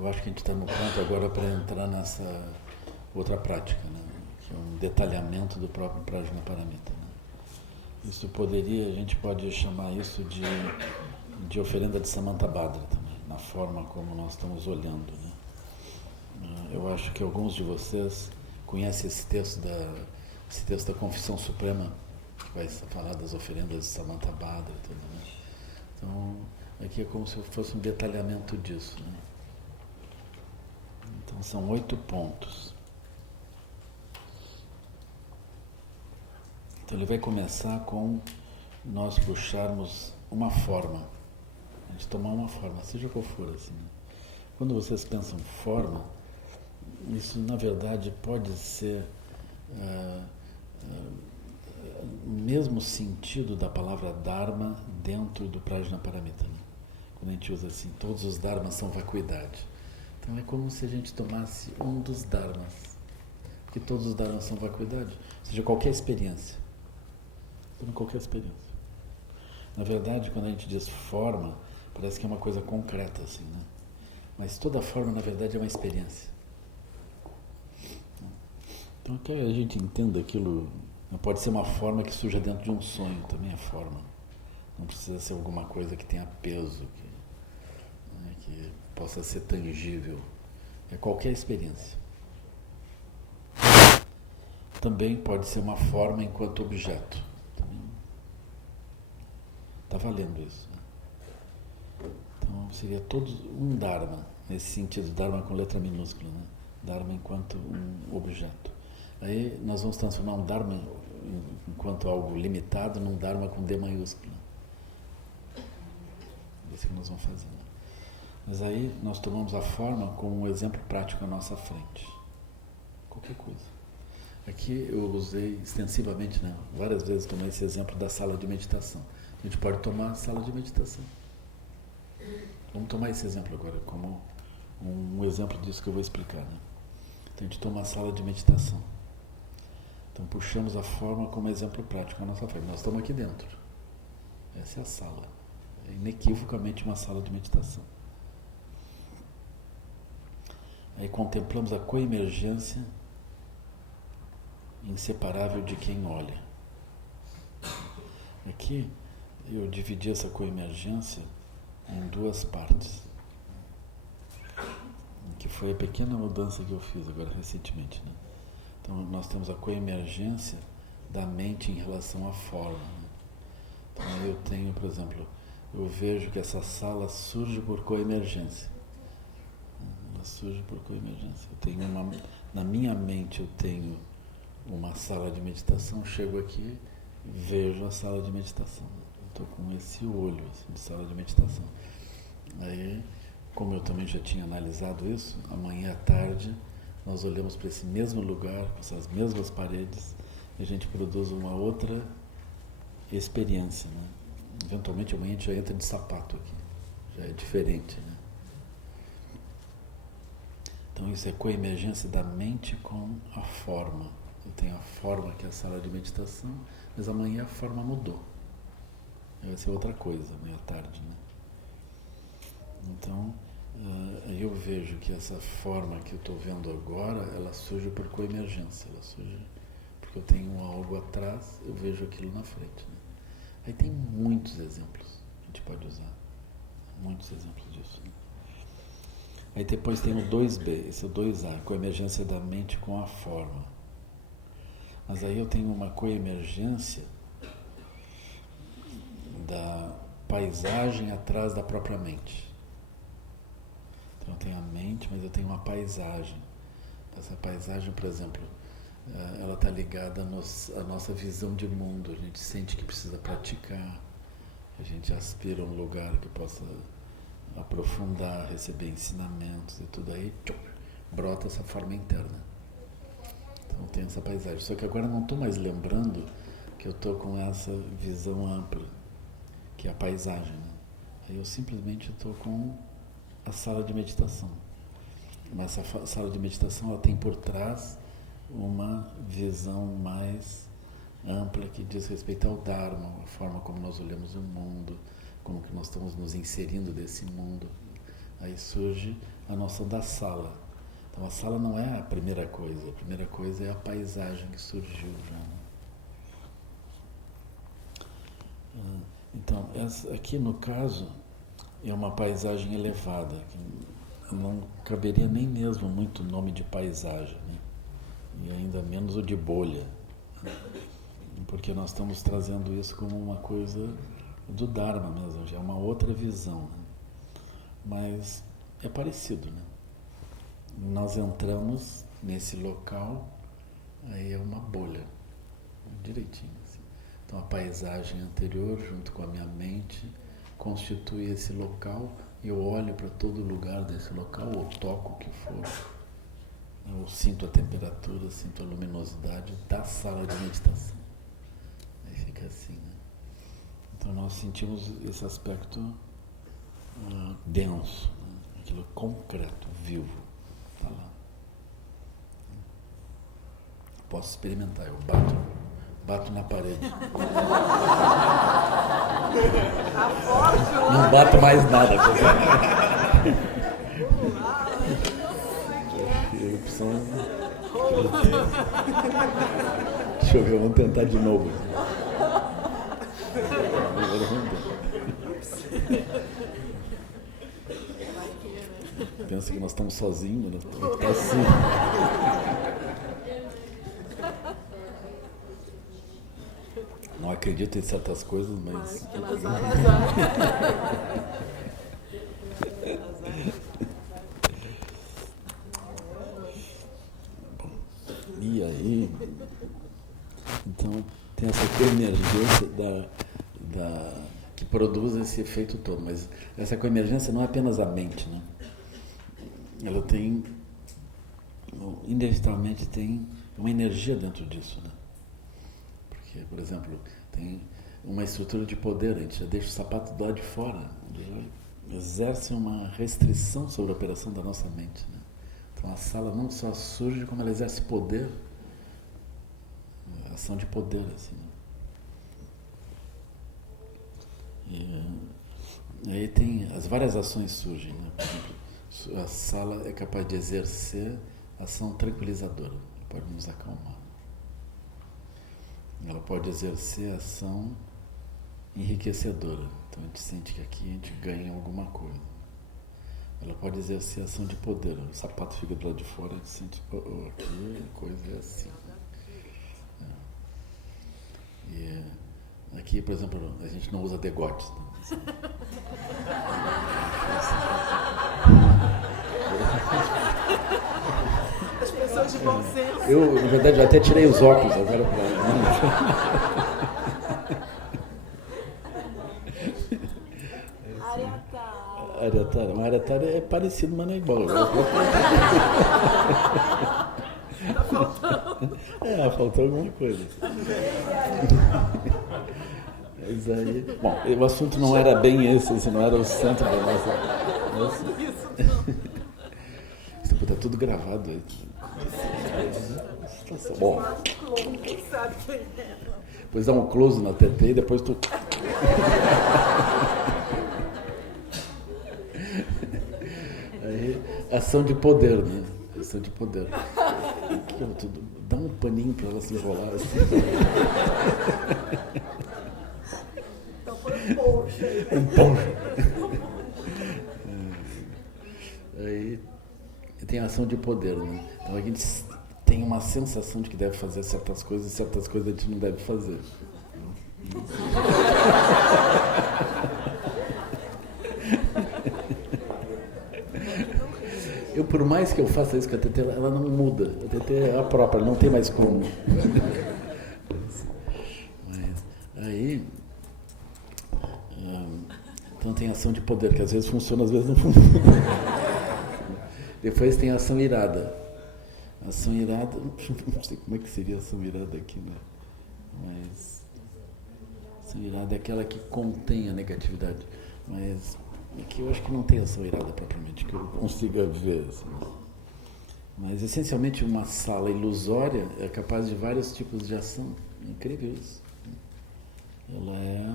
Eu acho que a gente está no ponto agora para entrar nessa outra prática, né? Que é um detalhamento do próprio Prajnaparamita. Né? Isso poderia, a gente pode chamar isso de oferenda de Samantabhadra também, na forma como nós estamos olhando. Né? Eu acho que alguns de vocês conhecem esse texto da Confissão Suprema, que vai falar das oferendas de Samantabhadra e tudo, né? Então, aqui é como se fosse um detalhamento disso. Né? Então, são 8 pontos. Então, ele vai começar com nós puxarmos uma forma. A gente tomar uma forma, seja qual for. Assim, né? Quando vocês pensam forma, isso, na verdade, pode ser o mesmo sentido da palavra Dharma dentro do Prajnaparamita. Né? Quando a gente usa assim, todos os Dharmas são vacuidade. Então é como se a gente tomasse um dos Dharmas, porque todos os Dharmas são vacuidade, ou seja, qualquer experiência. Então, qualquer experiência. Na verdade, quando a gente diz forma, parece que é uma coisa concreta, assim, né? Mas toda forma, na verdade, é uma experiência. Então, que a gente entenda aquilo, não pode ser uma forma que surja dentro de um sonho, também é forma. Não precisa ser alguma coisa que tenha peso, que possa ser tangível. É qualquer experiência. Também pode ser uma forma enquanto objeto. Está valendo isso. Né? Então, seria todo um Dharma, nesse sentido, Dharma com letra minúscula, né? Dharma enquanto um objeto. Aí nós vamos transformar um Dharma enquanto algo limitado num Dharma com D maiúscula. É isso que nós vamos fazer. Né? Mas aí nós tomamos a forma como um exemplo prático à nossa frente. Qualquer coisa. Aqui eu usei extensivamente, né? Várias vezes tomei esse exemplo da sala de meditação. A gente pode tomar a sala de meditação. Vamos tomar esse exemplo agora como um exemplo disso que eu vou explicar. Né? Então a gente toma a sala de meditação. Então puxamos a forma como exemplo prático à nossa frente. Nós estamos aqui dentro. Essa é a sala. É inequivocamente uma sala de meditação. Aí contemplamos a coemergência inseparável de quem olha. Aqui eu dividi essa coemergência em 2 partes, que foi a pequena mudança que eu fiz agora recentemente. Né? Então nós temos a coemergência da mente em relação à forma. Né? Então eu tenho, por exemplo, eu vejo que essa sala surge por coemergência. Ela surge por coemergência. Eu tenho na minha mente eu tenho uma sala de meditação, chego aqui, vejo a sala de meditação. Estou com esse olho assim, de sala de meditação. Aí, como eu também já tinha analisado isso, amanhã à tarde nós olhamos para esse mesmo lugar, com essas mesmas paredes, e a gente produz uma outra experiência. Né? Eventualmente amanhã a gente já entra de sapato aqui, já é diferente. Né? Então isso é coemergência da mente com a forma. Eu tenho a forma que é a sala de meditação, mas amanhã a forma mudou. Vai ser outra coisa, amanhã à tarde. Né? Então, eu vejo que essa forma que eu estou vendo agora, ela surge por coemergência. Ela surge porque eu tenho algo atrás, eu vejo aquilo na frente. Né? Aí tem muitos exemplos que a gente pode usar. Muitos exemplos disso. Né? Aí depois tem o 2B, esse é o 2A, coemergência da mente com a forma. Mas aí eu tenho uma coemergência da paisagem atrás da própria mente. Então eu tenho a mente, mas eu tenho uma paisagem. Essa paisagem, por exemplo, ela está ligada à nossa visão de mundo. A gente sente que precisa praticar, a gente aspira a um lugar que possa aprofundar, receber ensinamentos e tudo aí, brota essa forma interna. Então tem essa paisagem. Só que agora eu não estou mais lembrando que eu estou com essa visão ampla, que é a paisagem. Né? Aí eu simplesmente estou com a sala de meditação. Mas essa sala de meditação ela tem por trás uma visão mais ampla que diz respeito ao Dharma, a forma como nós olhamos o mundo, como que nós estamos nos inserindo desse mundo. Aí surge a noção da sala. Então a sala não é a primeira coisa é a paisagem que surgiu já. Né? Então, aqui no caso, é uma paisagem elevada, que não caberia nem mesmo muito nome de paisagem, né? E ainda menos o de bolha, né? Porque nós estamos trazendo isso como uma coisa do Dharma mesmo, já é uma outra visão, né? Mas é parecido, né? Nós entramos nesse local, aí é uma bolha, direitinho assim. Então a paisagem anterior, junto com a minha mente, constitui esse local, e eu olho para todo lugar desse local, ou toco o que for, eu sinto a temperatura, sinto a luminosidade da sala de meditação. Aí fica assim, né? Então nós sentimos esse aspecto denso, né? Aquilo concreto, vivo, está lá. Posso experimentar, eu bato na parede. Não bato mais nada. Deixa eu ver, vamos tentar de novo. Pensa que nós estamos sozinhos, né? Tá assim. Não acredito em certas coisas, mas... Bom, e aí? Então, tem essa coemergência que produz esse efeito todo. Mas essa coemergência não é apenas a mente, né? Ela tem, inevitavelmente, tem uma energia dentro disso, né? Porque, por exemplo, tem uma estrutura de poder, a gente já deixa o sapato do lado de fora, já exerce uma restrição sobre a operação da nossa mente, né? Então a sala não só surge, como ela exerce poder, ação de poder, assim, né? E aí tem as várias ações surgem, né? Por exemplo, a sala é capaz de exercer ação tranquilizadora, pode nos acalmar. Ela pode exercer ação enriquecedora, então a gente sente que aqui a gente ganha alguma coisa. Ela pode exercer ação de poder, o sapato fica do lado de fora, a gente sente, aqui a coisa é assim. E aqui, por exemplo, a gente não usa degotes, né? As pessoas de bom senso. Eu, na verdade, já até tirei os óculos agora para... Aryatara. Mas Aryatara é parecido, mas não é igual. Tá faltando. Faltou alguma coisa. Mas aí... Bom, o assunto não era bem esse não era o centro da nossa... Isso está tudo gravado aí. Bom, Quem sabe quem é? depois dá um close na TT e depois tu... Aí, ação de poder, né? Ação de poder. Dá um paninho para ela se enrolar assim. Então foi um poncho. Um poncho. Aí tem a ação de poder, né? Então a gente tem uma sensação de que deve fazer certas coisas e certas coisas a gente não deve fazer. Eu, por mais que eu faça isso com a TT, ela não muda. A TT é a própria, não tem mais como. Mas, aí, então tem ação de poder, que às vezes funciona, às vezes não funciona. Depois tem a ação irada. Ação irada, não sei como é que seria a ação irada aqui, né? Mas ação irada é aquela que contém a negatividade. Mas aqui eu acho que não tem ação irada propriamente, que eu consiga ver. Assim. Mas essencialmente uma sala ilusória é capaz de vários tipos de ação. É incrível isso. Ela é...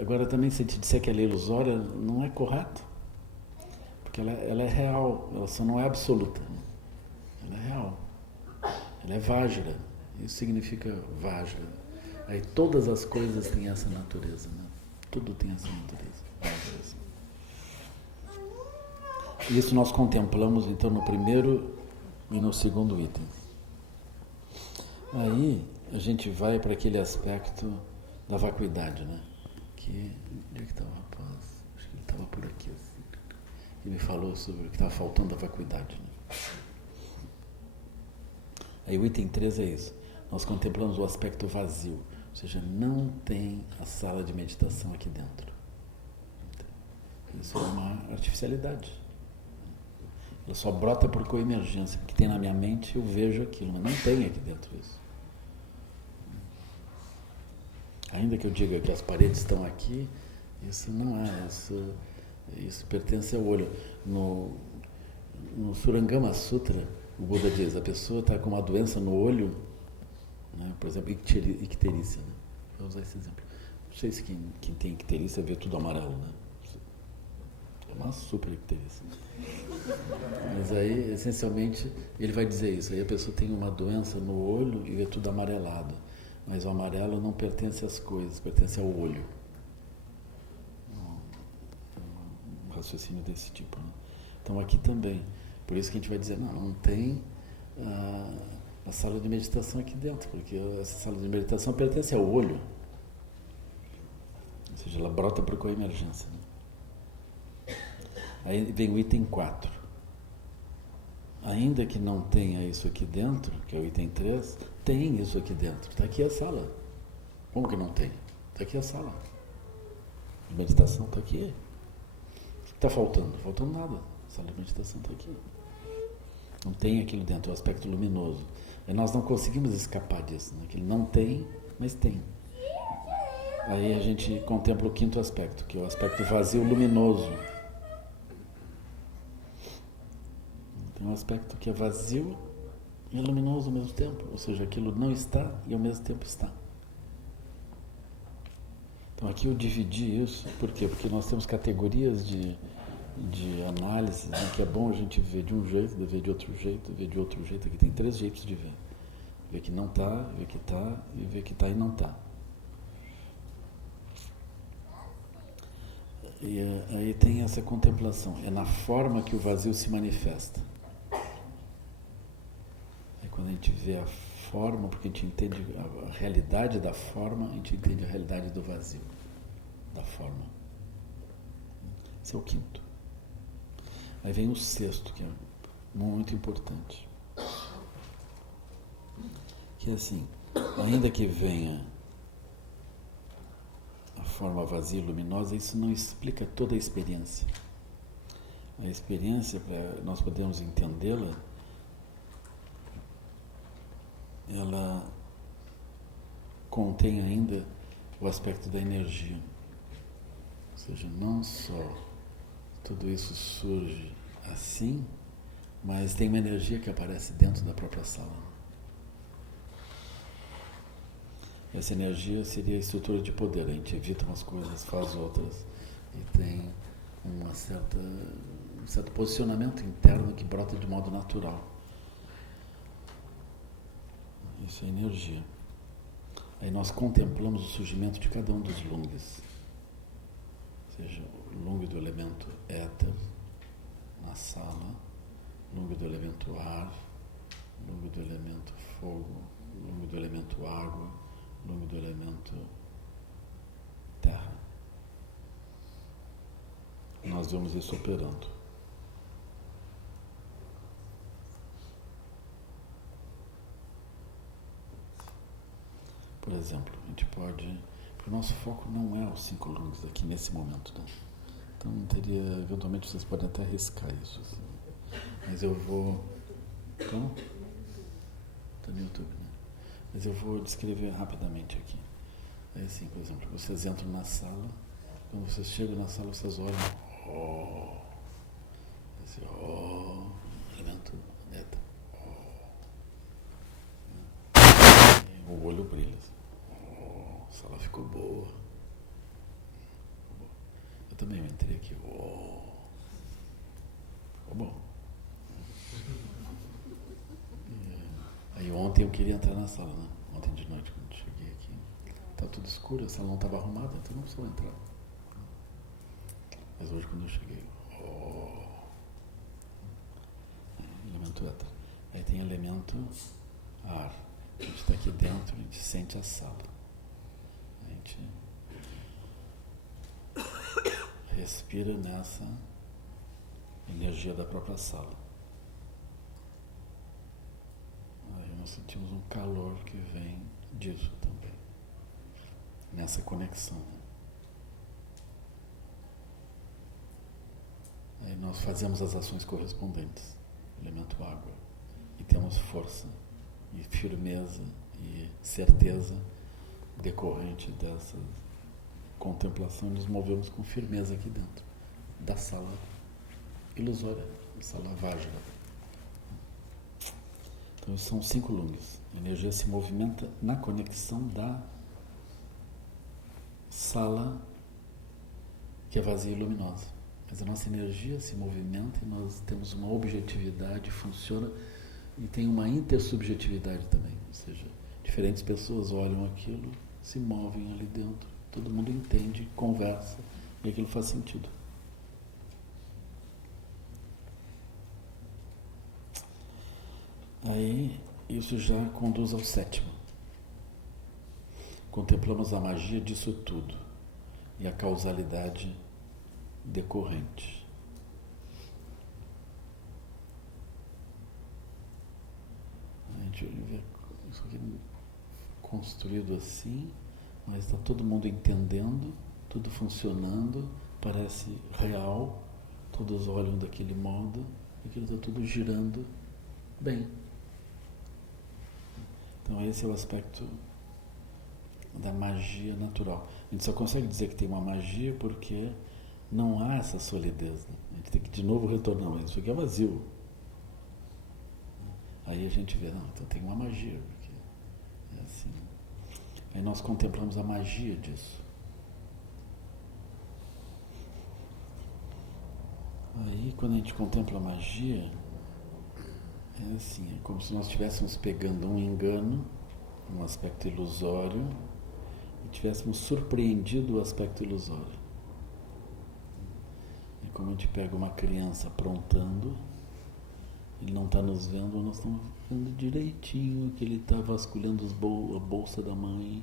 Agora também, se te disser que ela é ilusória, não é correto. Porque ela é real, ela só não é absoluta. Né? Ela é real. Ela é Vajra. Isso significa Vajra. Aí todas as coisas têm essa natureza. Né? Tudo tem essa natureza. Vajra. Isso nós contemplamos então no primeiro e no segundo item. Aí a gente vai para aquele aspecto da vacuidade, né? Que, onde é que estava o rapaz? Acho que ele estava por aqui, assim. Ele me falou sobre o que estava faltando da vacuidade. Né? Aí o item 3 é isso. Nós contemplamos o aspecto vazio, ou seja, não tem a sala de meditação aqui dentro. Isso é uma artificialidade. Ela só brota por coemergência. O que tem na minha mente, eu vejo aquilo, mas não tem aqui dentro isso. Ainda que eu diga que as paredes estão aqui, isso não é, isso pertence ao olho. No Surangama Sutra, o Buda diz, a pessoa está com uma doença no olho, né, por exemplo, icterícia. Né? Vou usar esse exemplo. Não sei se quem tem icterícia vê tudo amarelo, né? É uma super icterícia. Mas aí, essencialmente, ele vai dizer isso. Aí a pessoa tem uma doença no olho e vê tudo amarelado. Mas o amarelo não pertence às coisas, pertence ao olho. Um raciocínio desse tipo. Né? Então aqui também. Por isso que a gente vai dizer, não tem a sala de meditação aqui dentro, porque essa sala de meditação pertence ao olho. Ou seja, ela brota por coemergência. Né? Aí vem o item 4. Ainda que não tenha isso aqui dentro, que é o item 3, tem isso aqui dentro. Está aqui a sala. Como que não tem? Está aqui a sala. A meditação está aqui. O que está faltando? Não faltando nada. A sala de meditação está aqui. Não tem aquilo dentro, o aspecto luminoso. E nós não conseguimos escapar disso. Né? Que ele não tem, mas tem. Aí a gente contempla o quinto aspecto, que é o aspecto vazio luminoso. Tem um aspecto que é vazio e é luminoso ao mesmo tempo. Ou seja, aquilo não está e ao mesmo tempo está. Então aqui eu dividi isso. Por quê? Porque nós temos categorias de análise, né, que é bom a gente ver de um jeito, ver de outro jeito, ver de outro jeito. Aqui tem 3 jeitos de ver. Ver que não está, ver que está e ver que está e não está. E aí tem essa contemplação. É na forma que o vazio se manifesta. Quando a gente vê a forma, porque a gente entende a realidade da forma, a gente entende a realidade do vazio, da forma. Esse é o quinto. Aí vem o sexto, que é muito importante. Que é assim, ainda que venha a forma vazia e luminosa, isso não explica toda a experiência. A experiência, para nós podermos entendê-la, ela contém ainda o aspecto da energia. Ou seja, não só tudo isso surge assim, mas tem uma energia que aparece dentro da própria sala. Essa energia seria a estrutura de poder. A gente evita umas coisas, faz outras, e tem um certo posicionamento interno que brota de modo natural. Isso é energia. Aí nós contemplamos o surgimento de cada um dos lungas. Ou seja, o lunga do elemento éter na sala, lunga do elemento ar, lunga do elemento fogo, lunga do elemento água, lunga do elemento terra. Nós vemos isso operando. Por exemplo, a gente pode... Porque o nosso foco não é os 5 lungas aqui nesse momento, né? Então teria... Eventualmente vocês podem até arriscar isso. Assim. Mas eu vou... Como? Está no YouTube, né? Mas eu vou descrever rapidamente aqui. É assim, por exemplo, vocês entram na sala, quando vocês chegam na sala, vocês olham... Esse elemento neta. O olho brilha. A sala ficou boa. Eu também entrei aqui. Bom. Aí ontem eu queria entrar na sala, né? Ontem de noite, quando eu cheguei aqui. Tá tudo escuro, a sala não estava arrumada, então não precisava entrar. Mas hoje quando eu cheguei, elemento éter. Aí tem elemento ar. A gente está aqui dentro, a gente sente a sala. A gente respira nessa energia da própria sala. Aí nós sentimos um calor que vem disso também. Nessa conexão. Aí nós fazemos as ações correspondentes. Elemento água. E temos força e firmeza e certeza decorrente dessa contemplação. Nos movemos com firmeza aqui dentro da sala ilusória, da sala vágila. Então são 5 lumes. A energia se movimenta na conexão da sala que é vazia e luminosa. Mas a nossa energia se movimenta e nós temos uma objetividade, funciona e tem uma intersubjetividade também. Ou seja, diferentes pessoas olham aquilo, se movem ali dentro, todo mundo entende, conversa e aquilo faz sentido. Aí isso já conduz ao 7º. Contemplamos a magia disso tudo e a causalidade decorrente. A gente vê isso aqui construído assim, mas está todo mundo entendendo, tudo funcionando, parece real, todos olham daquele modo, aquilo está tudo girando bem. Então esse é o aspecto da magia natural. A gente só consegue dizer que tem uma magia porque não há essa solidez, né? A gente tem que de novo retornar, mas isso aqui é vazio. Aí a gente vê, não, então tem uma magia, porque é assim. Aí nós contemplamos a magia disso. Aí quando a gente contempla a magia, é assim, é como se nós estivéssemos pegando um engano, um aspecto ilusório, e tivéssemos surpreendido o aspecto ilusório. É como a gente pega uma criança aprontando, ele não está nos vendo, nós estamos vendo direitinho que ele está vasculhando a bolsa da mãe,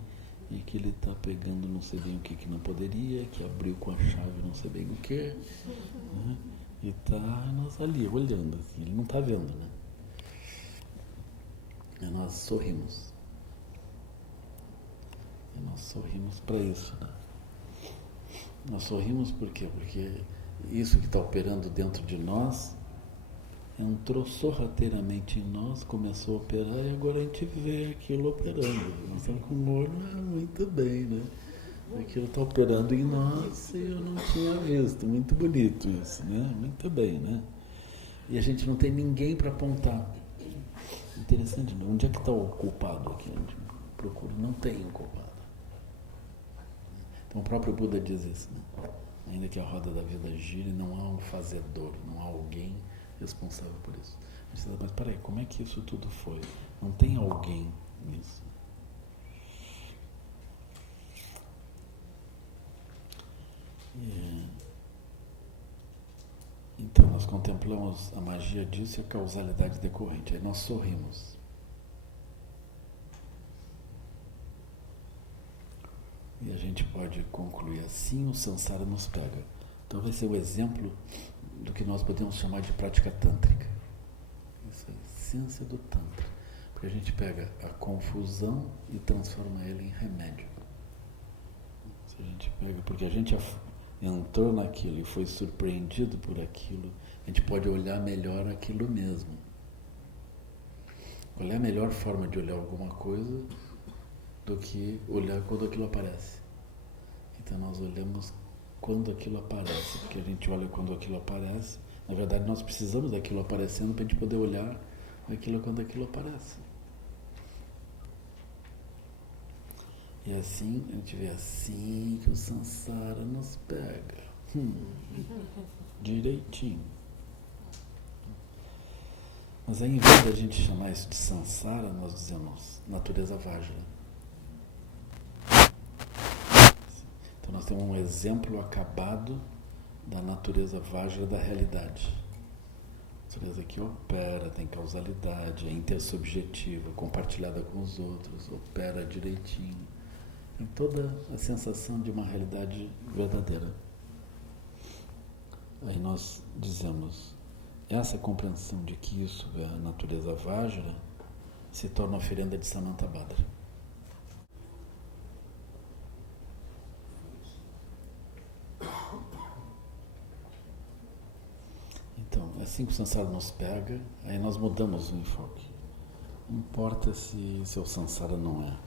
e que ele está pegando não sei bem o que não poderia, que abriu com a chave não sei bem o que, né? E está nós ali olhando, assim, ele não está vendo, né? E nós sorrimos. E nós sorrimos para isso, né? Nós sorrimos por quê? Porque isso que está operando dentro de nós entrou sorrateiramente em nós, começou a operar e agora a gente vê aquilo operando. Nós estamos com o olho muito bem, né? Aquilo está operando em nós e eu não tinha visto. Muito bonito isso, né? Muito bem, né? E a gente não tem ninguém para apontar. Interessante, né? Onde é que está o culpado aqui? A gente procura, não tem um culpado. Então o próprio Buda diz isso, né? Ainda que a roda da vida gire, não há um fazedor, não há alguém responsável por isso. Mas peraí, como é que isso tudo foi? Não tem alguém nisso. Então nós contemplamos a magia disso e a causalidade decorrente. Aí nós sorrimos. E a gente pode concluir assim: o samsara nos pega. Então vai ser o exemplo do que nós podemos chamar de prática tântrica. Essa é a essência do tantra. Porque a gente pega a confusão e transforma ela em remédio. Se a gente pega, porque a gente entrou naquilo e foi surpreendido por aquilo, a gente pode olhar melhor aquilo mesmo. Qual é a melhor forma de olhar alguma coisa do que olhar quando aquilo aparece? Então nós olhamos quando aquilo aparece, porque a gente olha quando aquilo aparece. Na verdade nós precisamos daquilo aparecendo para a gente poder olhar aquilo quando aquilo aparece. E assim, a gente vê assim que o samsara nos pega. Direitinho. Mas aí, em vez de a gente chamar isso de samsara, nós dizemos natureza vajra. Então nós temos um exemplo acabado da natureza vajra da realidade. A natureza que opera, tem causalidade, é intersubjetiva, compartilhada com os outros, opera direitinho. Tem toda a sensação de uma realidade verdadeira. Aí nós dizemos, essa compreensão de que isso é a natureza vajra se torna oferenda de Samantabhadra. Então, assim que o samsara nos pega, aí nós mudamos o enfoque. Não importa se o samsara não é.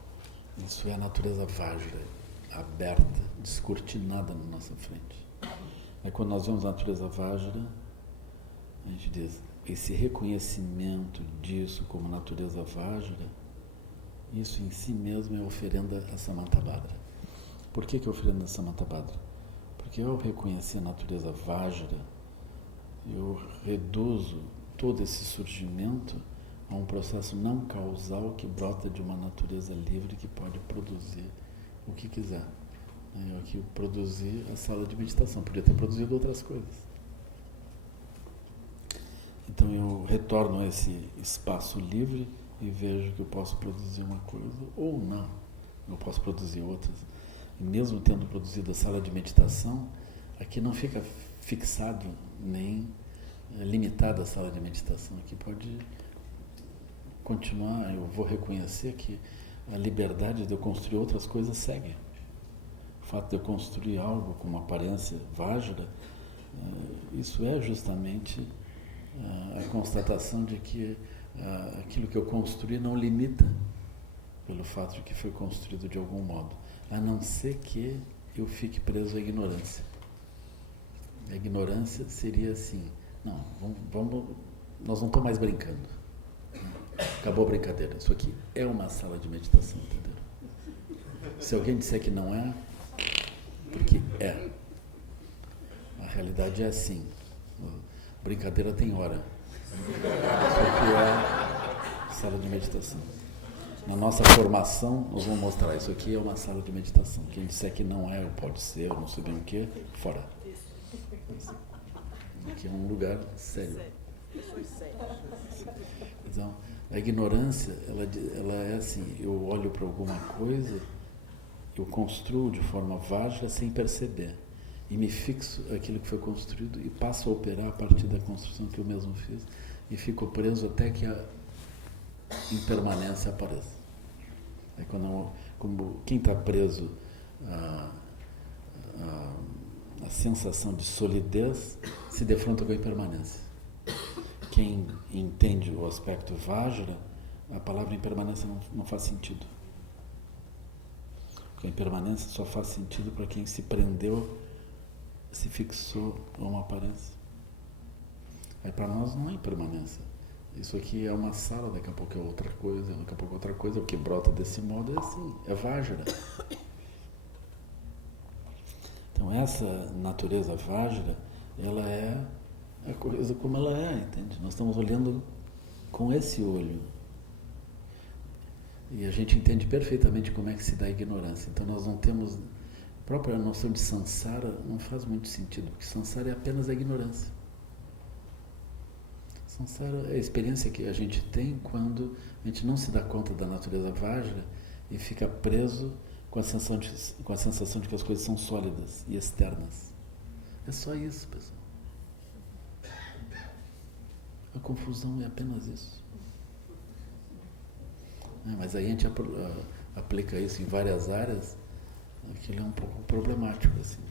Isso é a natureza vajra, aberta, descortinada na nossa frente. Aí quando nós vemos a natureza vajra, a gente diz, esse reconhecimento disso como natureza vajra, isso em si mesmo é oferenda a Samantabhadra. Por que é oferenda a Samantabhadra? Porque ao reconhecer a natureza vajra, eu reduzo todo esse surgimento a um processo não causal que brota de uma natureza livre que pode produzir o que quiser. Eu aqui produzi a sala de meditação, podia ter produzido outras coisas. Então eu retorno a esse espaço livre e vejo que eu posso produzir uma coisa ou não, eu posso produzir outras. E mesmo tendo produzido a sala de meditação, aqui não fica fixado nem limitada a sala de meditação. Aqui pode continuar, eu vou reconhecer que a liberdade de eu construir outras coisas segue. O fato de eu construir algo com uma aparência vajra, isso é justamente a constatação de que aquilo que eu construí não limita pelo fato de que foi construído de algum modo, a não ser que eu fique preso à ignorância. A ignorância seria assim, não, nós não estamos mais brincando. Acabou a brincadeira. Isso aqui é uma sala de meditação, entendeu? Se alguém disser que não é, porque é. A realidade é assim. Brincadeira tem hora. Isso aqui é sala de meditação. Na nossa formação, nós vamos mostrar. Isso aqui é uma sala de meditação. Quem disser que não é, ou pode ser, ou não sei bem o que, fora. Aqui é um lugar sério. Então, a ignorância, ela é assim, eu olho para alguma coisa, eu construo de forma vajra sem perceber. E me fixo aquilo que foi construído e passo a operar a partir da construção que eu mesmo fiz e fico preso até que a impermanência apareça. É como quem está preso a sensação de solidez se defronta com a impermanência. Quem entende o aspecto vajra, a palavra impermanência não faz sentido. Porque a impermanência só faz sentido para quem se prendeu, se fixou a uma aparência. Aí para nós não é impermanência. Isso aqui é uma sala, daqui a pouco é outra coisa, daqui a pouco é outra coisa. O que brota desse modo é assim, é vajra. Então essa natureza vajra, ela é a coisa como ela é, entende? Nós estamos olhando com esse olho. E a gente entende perfeitamente como é que se dá a ignorância. Então nós não temos... A própria noção de samsara não faz muito sentido, porque samsara é apenas a ignorância. Samsara é a experiência que a gente tem quando a gente não se dá conta da natureza vajra e fica preso com a sensação de que as coisas são sólidas e externas. É só isso, pessoal. A confusão é apenas isso. Mas aí a gente aplica isso em várias áreas, aquilo é um pouco problemático, assim.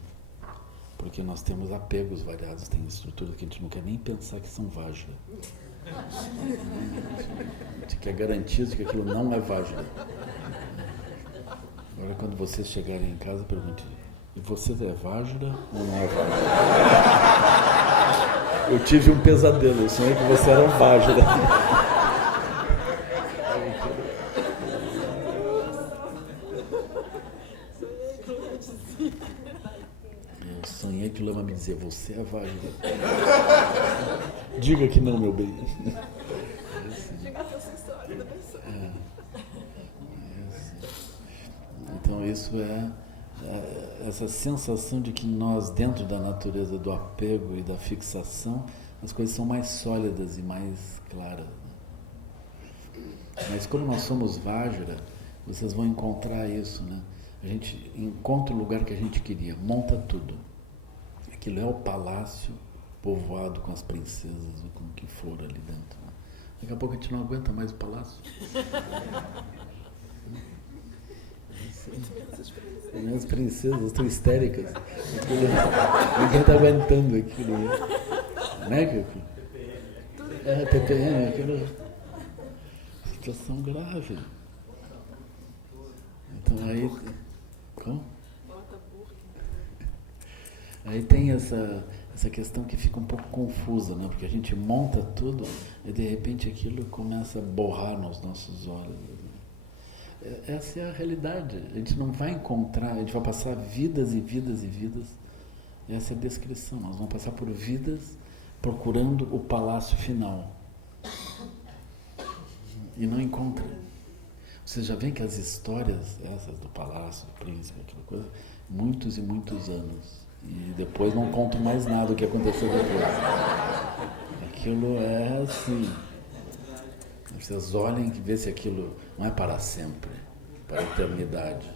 Porque nós temos apegos variados, tem estruturas que a gente não quer nem pensar que são vajra. A gente quer garantias de que aquilo não é vajra. Agora, quando vocês chegarem em casa, pergunte: e você é vajra ou não é vajra? Eu tive um pesadelo, eu sonhei que você era um vajra. Eu sonhei que o Lama me dizia: você é vajra. Diga que não, meu bem. isso essa sensação de que nós, dentro da natureza do apego e da fixação, as coisas são mais sólidas e mais claras. Mas como nós somos Vajra, vocês vão encontrar isso, né? A gente encontra o lugar que a gente queria, monta tudo. Aquilo é o palácio povoado com as princesas ou com o que for ali dentro. Né? Daqui a pouco a gente não aguenta mais o palácio. As princesas estão histéricas. Ninguém está aguentando aquilo. Né, TPM, aquilo. Situação grave. Então aí. Como? Aí tem essa questão que fica um pouco confusa, né? Porque a gente monta tudo e de repente aquilo começa a borrar nos nossos olhos. Essa é a realidade. A gente não vai encontrar, a gente vai passar vidas e vidas e vidas. Essa é a descrição. Nós vamos passar por vidas procurando o palácio final. E não encontra. Vocês já veem que as histórias, essas do palácio, do príncipe, aquela coisa, muitos e muitos anos. E depois não conto mais nada do que aconteceu depois. Aquilo é assim. Vocês olhem e vê se aquilo não é para sempre, para a eternidade.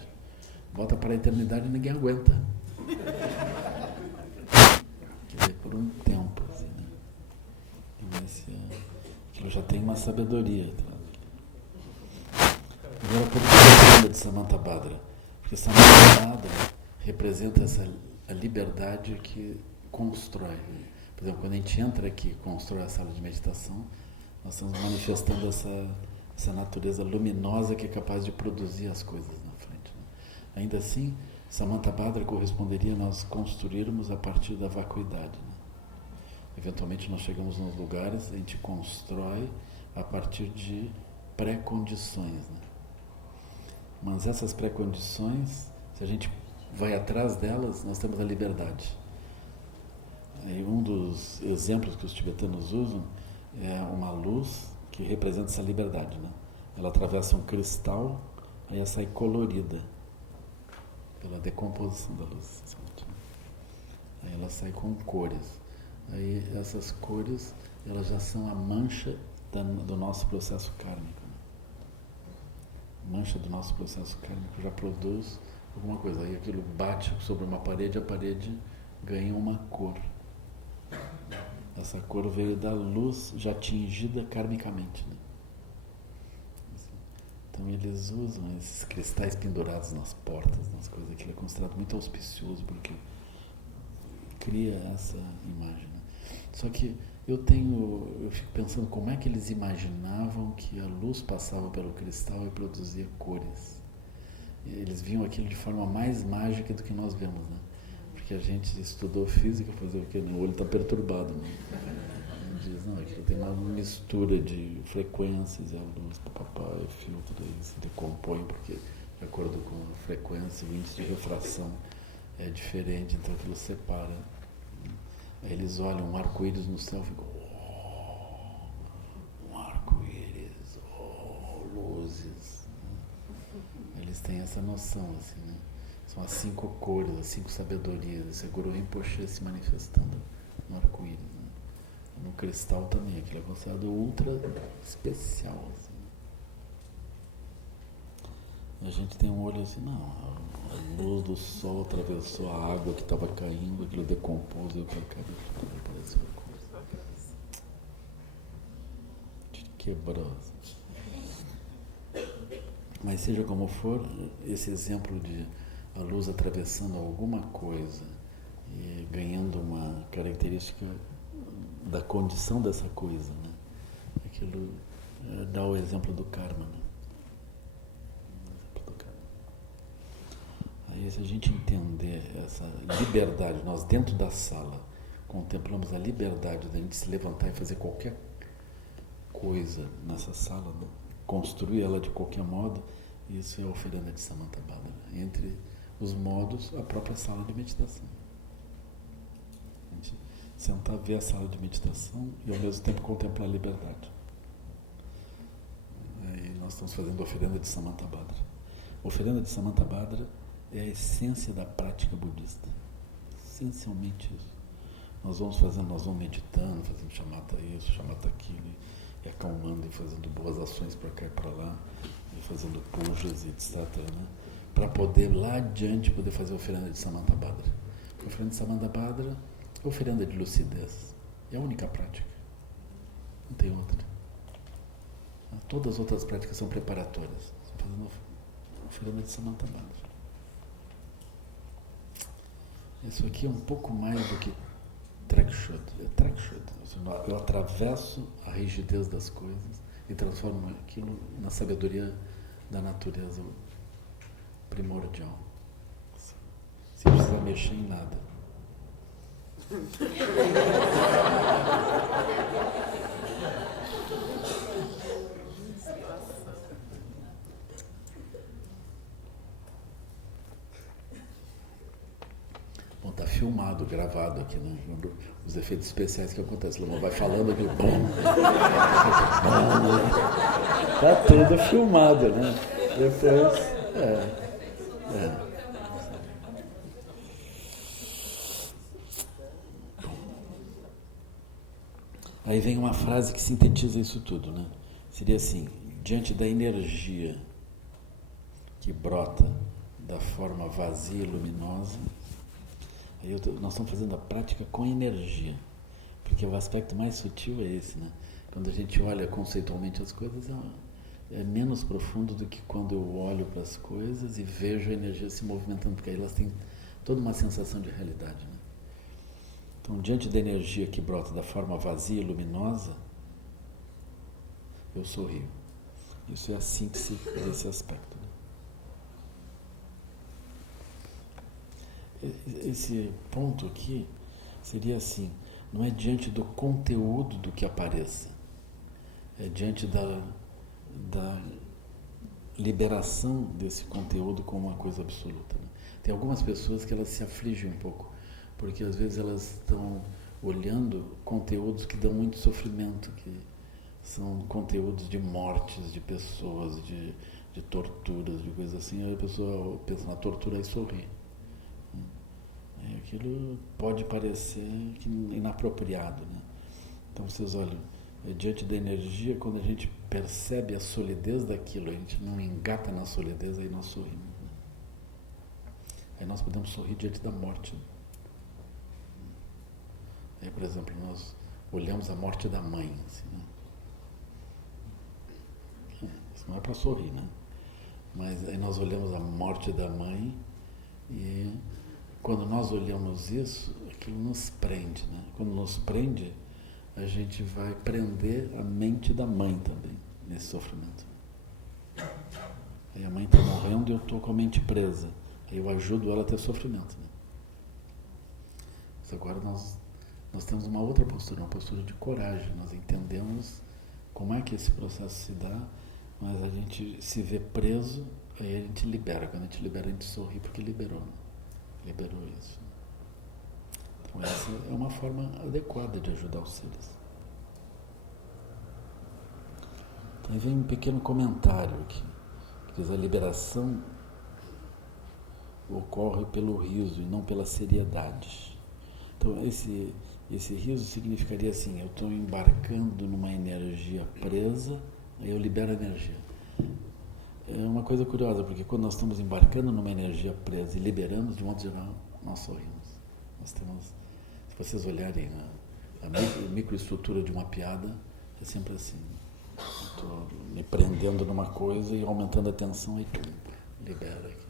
Bota para a eternidade e ninguém aguenta. Quer dizer, por um tempo. Assim, né? Aquilo já tem uma sabedoria. Agora, por que eu lembro de Samantabhadra? Porque Samantabhadra representa a liberdade que constrói. Por exemplo, quando a gente entra aqui e constrói a sala de meditação, nós estamos manifestando essa natureza luminosa que é capaz de produzir as coisas na frente. Né? Ainda assim, Samantabhadra corresponderia a nós construirmos a partir da vacuidade. Né? Eventualmente nós chegamos nos lugares, a gente constrói a partir de pré-condições. Né? Mas essas pré-condições, se a gente vai atrás delas, nós temos a liberdade. E um dos exemplos que os tibetanos usam é uma luz que representa essa liberdade. Né? Ela atravessa um cristal, aí ela sai colorida pela decomposição da luz. Aí ela sai com cores. Aí essas cores, elas já são a mancha do nosso processo kármico. Né? Mancha do nosso processo kármico já produz alguma coisa. Aí aquilo bate sobre uma parede, a parede ganha uma cor. Essa cor veio da luz já atingida karmicamente. Né? Então eles usam esses cristais pendurados nas portas, nas coisas. Aquilo é considerado muito auspicioso porque cria essa imagem. Né? Só que eu fico pensando como é que eles imaginavam que a luz passava pelo cristal e produzia cores. Eles viam aquilo de forma mais mágica do que nós vemos, né? Porque a gente estudou física, fazer o quê? O olho está perturbado, né? A gente diz, não, aquilo tem uma mistura de frequências, e a luz, papai, filtro, aí se decompõe, porque de acordo com a frequência, o índice de refração é diferente, então aquilo separa. Aí eles olham um arco-íris no céu e ficam, um arco-íris, luzes. Eles têm essa noção, assim, né? São as 5 cores, as 5 sabedorias. Esse é Guru Rinpoche se manifestando no arco-íris. Né? No cristal também, aquilo é considerado ultra especial. Assim. A gente tem um olho assim, não, a luz do sol atravessou a água que estava caindo, aquilo decompôs e eu para cá, parece uma coisa. Quebrou. Mas seja como for, esse exemplo de a luz atravessando alguma coisa e ganhando uma característica da condição dessa coisa, né? Aquilo dá o exemplo do karma, né? Aí se a gente entender essa liberdade, nós dentro da sala contemplamos a liberdade da gente se levantar e fazer qualquer coisa nessa sala, né? Construir ela de qualquer modo, isso é a oferenda de Samantabhadra. Entre os modos, a própria sala de meditação. A gente sentar, ver a sala de meditação e ao mesmo tempo contemplar a liberdade. Aí nós estamos fazendo a oferenda de Samantabhadra. A oferenda de Samantabhadra é a essência da prática budista. Essencialmente isso. Nós vamos meditando, fazendo chamata isso, chamata aquilo, e acalmando e fazendo boas ações para cá e para lá, e fazendo pujas e etc. Né? Para poder lá adiante poder fazer a oferenda de Samantabhadra. A oferenda de Samantabhadra é oferenda de lucidez. É a única prática. Não tem outra. Todas as outras práticas são preparatórias. Estão fazendo a oferenda de Samantabhadra. Isso aqui é um pouco mais do que Trekshud. É Trekshud. Eu atravesso a rigidez das coisas e transformo aquilo na sabedoria da natureza primordial. Sem precisar mexer em nada. Bom, está filmado, gravado aqui, né? Os efeitos especiais que acontecem. O vai falando aqui, bom, tá tudo filmado, né? Depois, Aí vem uma frase que sintetiza isso tudo, né? Seria assim: diante da energia que brota da forma vazia e luminosa. Aí nós estamos fazendo a prática com energia, porque o aspecto mais sutil é esse, né? Quando a gente olha conceitualmente as coisas, é menos profundo do que quando eu olho para as coisas e vejo a energia se movimentando, porque aí elas têm toda uma sensação de realidade, né? Então, diante da energia que brota da forma vazia e luminosa, eu sorrio. Isso é a síntese desse aspecto. Esse ponto aqui seria assim: não é diante do conteúdo do que apareça, é diante da liberação desse conteúdo como uma coisa absoluta, né? Tem algumas pessoas que elas se afligem um pouco, porque às vezes elas estão olhando conteúdos que dão muito sofrimento, que são conteúdos de mortes de pessoas, de torturas, de coisas assim, aí a pessoa pensa na tortura e sorri. Aquilo pode parecer inapropriado, né? Então vocês olham, diante da energia, quando a gente percebe a solidez daquilo, a gente não engata na solidez, aí nós sorrimos, né? Aí nós podemos sorrir diante da morte, né? Aí, por exemplo, nós olhamos a morte da mãe, assim, né? Isso não é para sorrir, né? Mas aí nós olhamos a morte da mãe e quando nós olhamos isso, aquilo nos prende, né? Quando nos prende, a gente vai prender a mente da mãe também, nesse sofrimento. Aí a mãe está morrendo e eu estou com a mente presa. Aí eu ajudo ela a ter sofrimento, né? Mas agora nós temos uma outra postura, uma postura de coragem. Nós entendemos como é que esse processo se dá, mas a gente se vê preso, aí a gente libera. Quando a gente libera, a gente sorri porque liberou, né? Liberou isso. Então essa é uma forma adequada de ajudar os seres. Então aí vem um pequeno comentário aqui, que diz: a liberação ocorre pelo riso e não pela seriedade. Então esse riso significaria assim: eu estou embarcando numa energia presa, aí eu libero a energia. É uma coisa curiosa, porque quando nós estamos embarcando numa energia presa e liberamos, de modo geral, nós sorrimos. Nós temos, se vocês olharem a microestrutura de uma piada, é sempre assim. Estou me prendendo numa coisa e aumentando a tensão e libera aqui.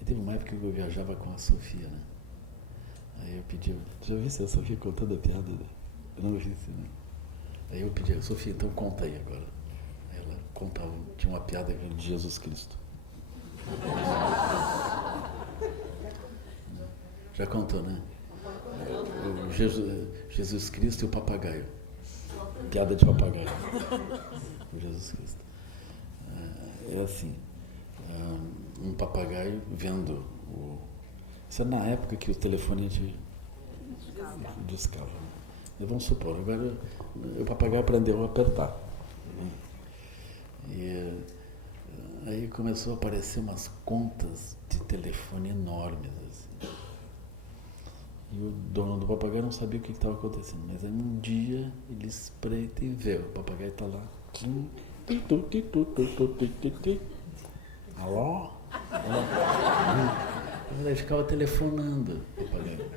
E teve uma época que eu viajava com a Sofia, né? Aí eu pedi, já vi se a Sofia contando a piada? Né? Eu não vi isso, né? Aí eu pedi: Sofia, então conta aí agora. Aí ela contava, tinha uma piada de Jesus Cristo. Já contou, né? O Jesus Cristo e o papagaio. Piada de papagaio. O Jesus Cristo. É assim, um papagaio vendo Isso é na época que o telefone discava, né? Vamos supor, agora o papagaio aprendeu a apertar. E aí começou a aparecer umas contas de telefone enormes, assim. E o dono do papagaio não sabia o que estava acontecendo, mas aí um dia ele espreita e vê, o papagaio está lá. Alô? Ele ficava telefonando o papagaio.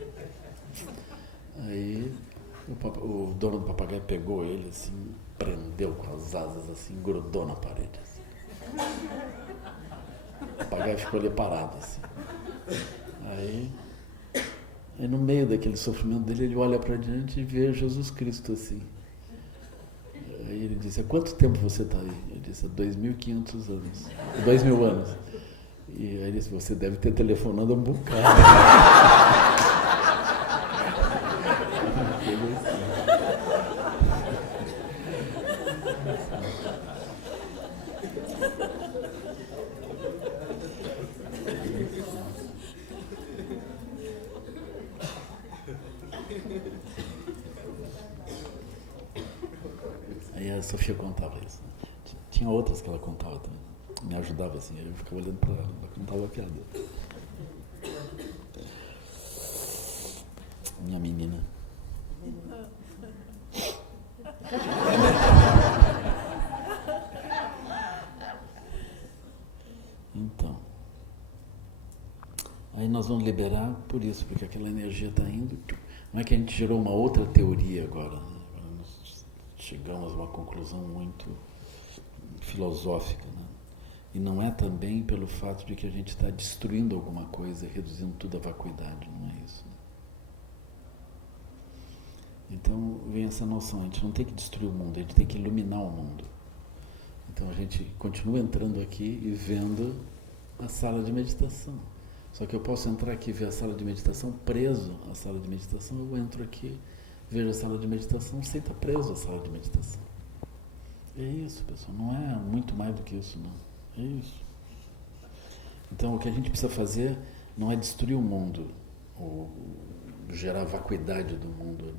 Aí o dono do papagaio pegou ele assim, prendeu com as asas assim, grudou na parede. Assim. O papagaio ficou ali parado assim. Aí no meio daquele sofrimento dele, ele olha para diante e vê Jesus Cristo assim. Aí ele disse, há quanto tempo você está aí? Ele disse, há 2.500 anos. 2.000 anos. E aí ele disse, você deve ter telefonado um bocado. Aí a Sofia contava isso. Tinha outras que ela contava também. Me ajudava assim, eu ficava olhando para ela contava a piada. Minha menina. Então, aí nós vamos liberar por isso, porque aquela energia está indo. Não é que a gente gerou uma outra teoria agora, né? Agora nós chegamos a uma conclusão muito filosófica, né? E não é também pelo fato de que a gente está destruindo alguma coisa, reduzindo tudo à vacuidade, não é isso. Né? Então vem essa noção, a gente não tem que destruir o mundo, a gente tem que iluminar o mundo. Então a gente continua entrando aqui e vendo a sala de meditação. Só que eu posso entrar aqui e ver a sala de meditação preso à sala de meditação, eu entro aqui, vejo a sala de meditação sem estar preso à sala de meditação. É isso, pessoal, não é muito mais do que isso, não. É isso. Então o que a gente precisa fazer não é destruir o mundo, ou gerar vacuidade do mundo,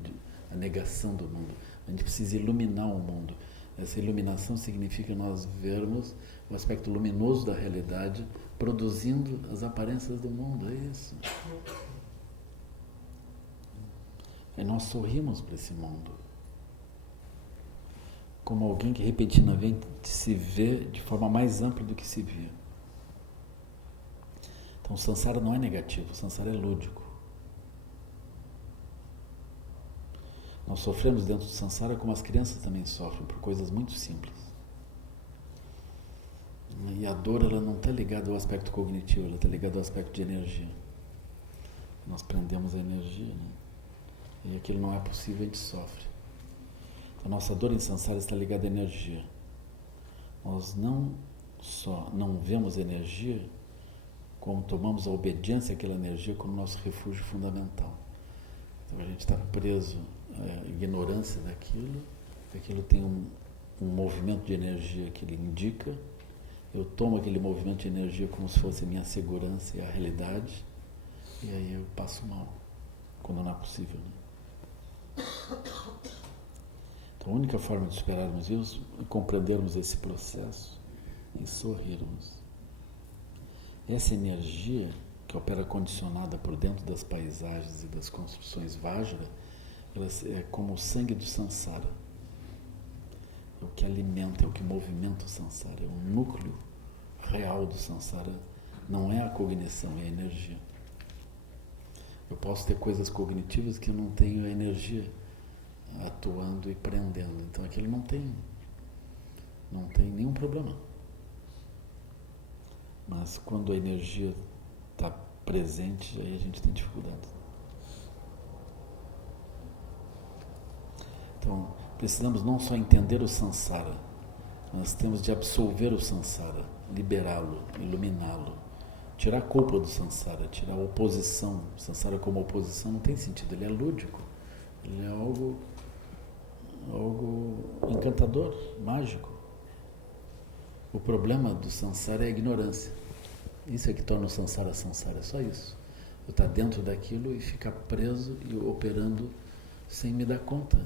a negação do mundo. A gente precisa iluminar o mundo. Essa iluminação significa nós vermos o aspecto luminoso da realidade produzindo as aparências do mundo, é isso. E nós sorrimos para esse mundo. Como alguém que repentinamente se vê de forma mais ampla do que se via. Então o samsara não é negativo, o samsara é lúdico. Nós sofremos dentro do samsara como as crianças também sofrem, por coisas muito simples. E a dor ela não está ligada ao aspecto cognitivo, ela está ligada ao aspecto de energia. Nós prendemos a energia, né? E aquilo não é possível, a gente sofre. A nossa dor em samsara está ligada à energia. Nós não só não vemos energia, como tomamos a obediência àquela energia como nosso refúgio fundamental. Então a gente está preso à ignorância daquilo, aquilo tem um movimento de energia que ele indica, eu tomo aquele movimento de energia como se fosse a minha segurança e a realidade, e aí eu passo mal, quando não é possível, né? Então, a única forma de superarmos isso é compreendermos esse processo e sorrirmos. Essa energia que opera condicionada por dentro das paisagens e das construções Vajra, ela é como o sangue do samsara. É o que alimenta, é o que movimenta o samsara, é o núcleo real do samsara. Não é a cognição, é a energia. Eu posso ter coisas cognitivas que eu não tenho a energia atuando e prendendo. Então aquilo não tem nenhum problema. Mas quando a energia está presente, aí a gente tem dificuldade. Então precisamos não só entender o samsara, nós temos de absolver o samsara, liberá-lo, iluminá-lo, tirar a culpa do samsara, tirar a oposição. O samsara como oposição não tem sentido, ele é lúdico, ele é algo encantador, mágico. O problema do samsara é a ignorância. Isso é que torna o samsara samsara, é só isso. Eu estar dentro daquilo e ficar preso e operando sem me dar conta.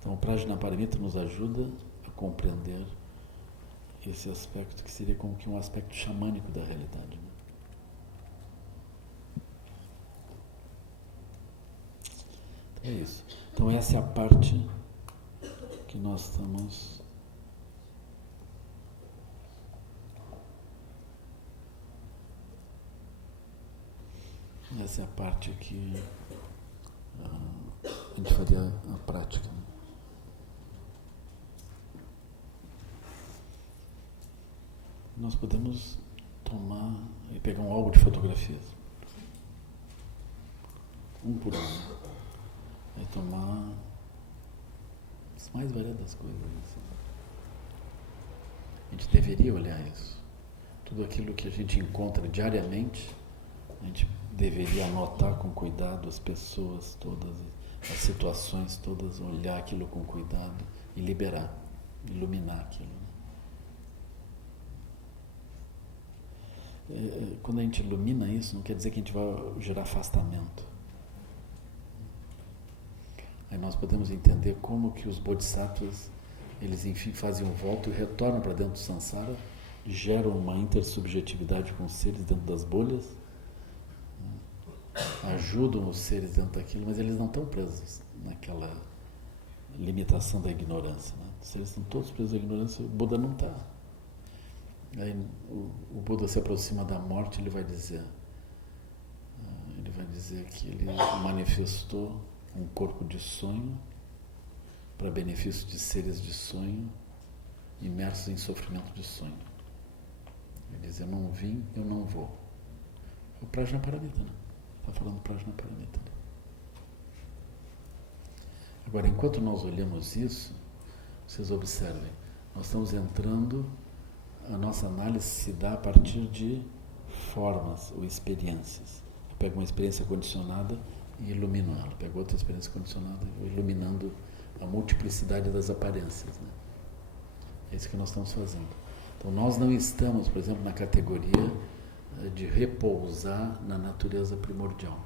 Então o Prajnaparamita nos ajuda a compreender esse aspecto que seria como que um aspecto xamânico da realidade, né? Então é isso. Então essa é a parte que nós estamos essa é a parte que a gente faria a prática, né? Nós podemos tomar e pegar um álbum de fotografias, um por um, e tomar as mais variadas coisas. Assim. A gente deveria olhar isso. Tudo aquilo que a gente encontra diariamente, a gente deveria anotar com cuidado as pessoas todas, as situações todas, olhar aquilo com cuidado e liberar, iluminar aquilo. Quando a gente ilumina isso, não quer dizer que a gente vai gerar afastamento. Aí nós podemos entender como que os bodhisattvas, eles enfim fazem um volta e retornam para dentro do samsara, geram uma intersubjetividade com os seres dentro das bolhas, ajudam os seres dentro daquilo, mas eles não estão presos naquela limitação da ignorância, né? Os seres estão todos presos na ignorância, o Buda não está. Aí o Buda se aproxima da morte, ele vai dizer que ele manifestou um corpo de sonho para benefício de seres de sonho imersos em sofrimento de sonho. Ele diz, eu não vim, eu não vou. É o Prajnaparamita, né? Está falando Prajnaparamita. Né? Agora, enquanto nós olhamos isso, vocês observem, nós estamos entrando, a nossa análise se dá a partir de formas ou experiências. Eu pego uma experiência condicionada e ilumino ela. Pego outra experiência condicionada e vou iluminando a multiplicidade das aparências. Né? É isso que nós estamos fazendo. Então, nós não estamos, por exemplo, na categoria de repousar na natureza primordial.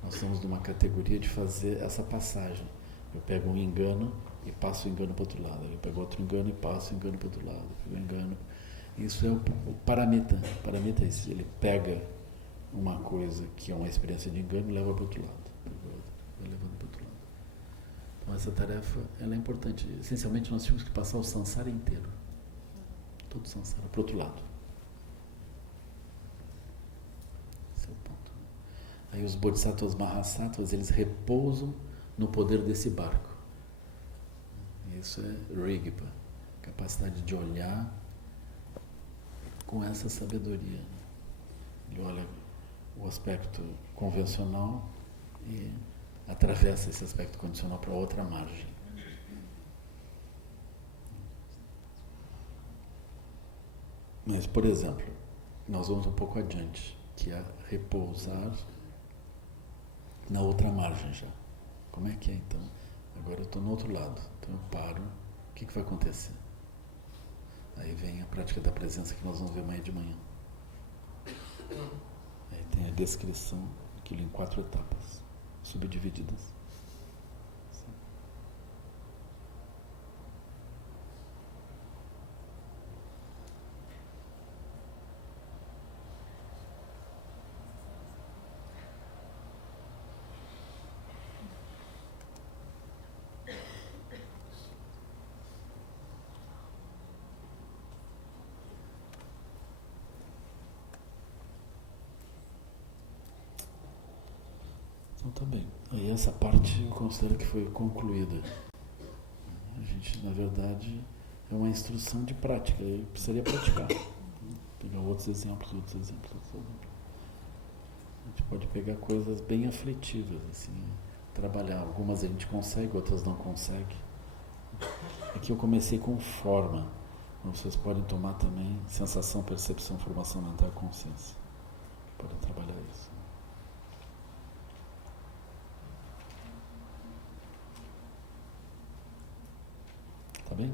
Nós estamos numa categoria de fazer essa passagem. Eu pego um engano e passo o engano para o outro lado. Eu pego outro engano e passo o engano para o outro lado. Eu pego o engano. Isso é o paramita. O paramita é isso. Ele pega uma coisa que é uma experiência de engano e leva para o outro lado. Vai levando para o outro lado. Então essa tarefa ela é importante. Essencialmente nós tínhamos que passar o samsara inteiro. Todo o samsara para o outro lado. Esse é o ponto. Aí os bodhisattvas mahasattvas, eles repousam no poder desse barco. Isso é Rigpa, capacidade de olhar com essa sabedoria. Ele olha o aspecto convencional e atravessa esse aspecto condicional para outra margem. Mas, por exemplo, nós vamos um pouco adiante, que é repousar na outra margem já. Como é que é então? Agora eu estou no outro lado, então eu paro, o que vai acontecer? Aí vem a prática da presença que nós vamos ver amanhã de manhã. Aí tem a descrição daquilo em 4 etapas, subdivididas. Então tá bem. Aí essa parte eu considero que foi concluída. A gente, na verdade, é uma instrução de prática. Eu precisaria praticar. Pegar outros exemplos. A gente pode pegar coisas bem aflitivas, assim, trabalhar. Algumas a gente consegue, outras não consegue. Aqui eu comecei com forma. Vocês podem tomar também sensação, percepção, formação mental e consciência. Podem trabalhar isso. Tá bem?